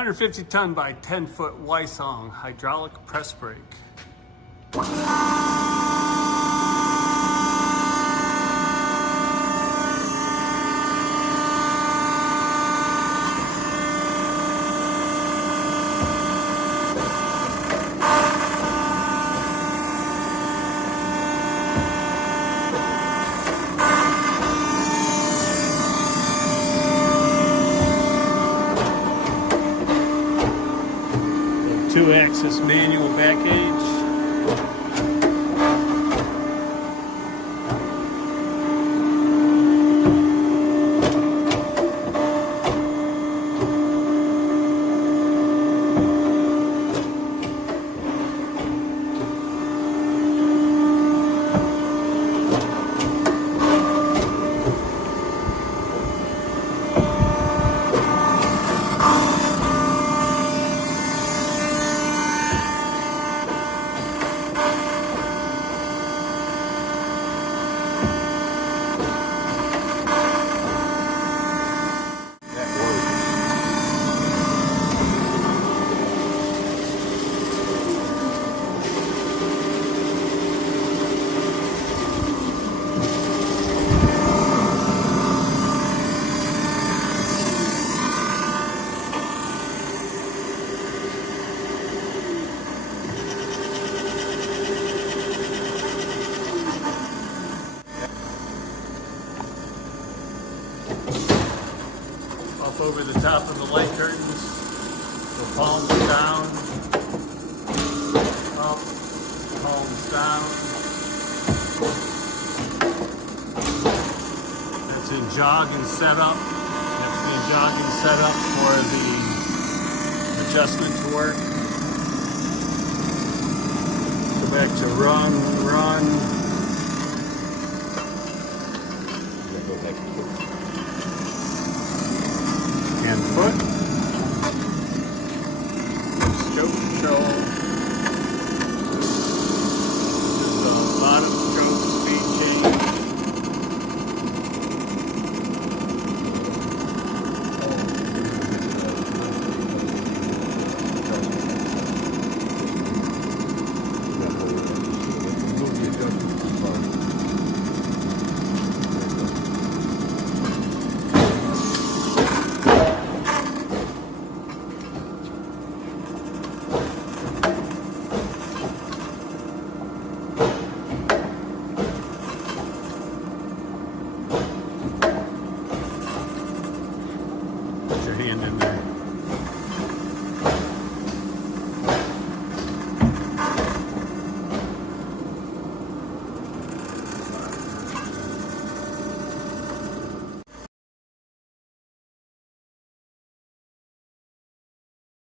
150 ton by 10 foot Wysong hydraulic press brake. Two-axis manual back gauge. Up over the top of the light curtains, the palms down, up, palms down. That's in jog and setup. That's in jog and setup for the adjustment to work. Go back to run. And foot, stroke control. This is the bottom stroke speed change. Put your hand in there.